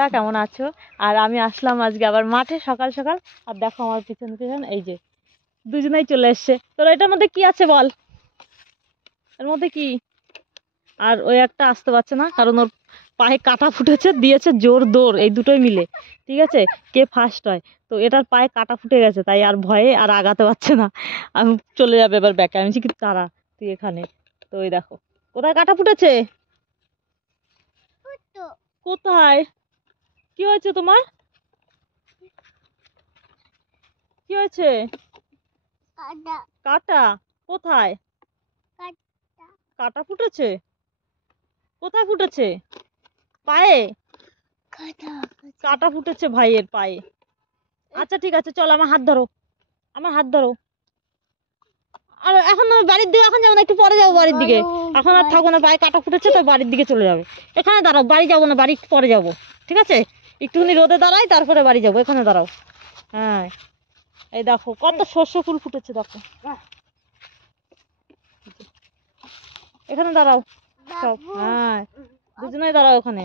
কেমন আছো? আর আমি আসলাম আজকে আবার মাঠে সকাল সকাল। আর দেখো আমার পিছন পিছন এই যে দুজনেই চলে এসছে। তোর এটার মধ্যে কি আছে বল, এর মধ্যে কি? আর ওই একটা আসতে পারছে না কারণ ওর পায়ে কাটা ফুটেছে, দিয়েছে জোর দৌড়, এই দুটোই মিলে। ঠিক আছে, কে ফার্স্ট হয়। তো এটার পায়ে কাটা ফুটে গেছে, তাই আর ভয়ে আর আগাতে পারছে না। আমি চলে যাবে এবার ব্যাকে। আমি কি তারা তুই এখানে। তো ওই দেখো কোথায় কাটা ফুটেছে। কোথায়? কি হয়েছে তোমার? কি হয়েছে? কাটা? কোথায় কাটা ফুটেছে? কোথায় ফুটেছে? পায়ে কাটা ফুটেছে ভাইয়ের পায়ে। আচ্ছা ঠিক আছে, চল আমার হাত ধরো, আমার হাত ধরো। আর এখন আমি বাড়ির দিকে এখন যাবো না, একটু পরে যাবো বাড়ির দিকে। এখন আর থাকবো না, পায়ে কাটা ফুটেছে তো বাড়ির দিকে চলে যাবে। এখানে দাঁড়াও, বাড়ি যাবো না, বাড়ি পরে যাবো। ঠিক আছে, একটুখানি রোদে দাঁড়াই তারপরে বাড়ি যাবো। এখানে দাঁড়াও। হ্যাঁ, এই দেখো কত শস্য ফুল ফুটেছে দেখো। এখানে দাঁড়াও সব। হ্যাঁ, দুজনেই দাঁড়াও ওখানে।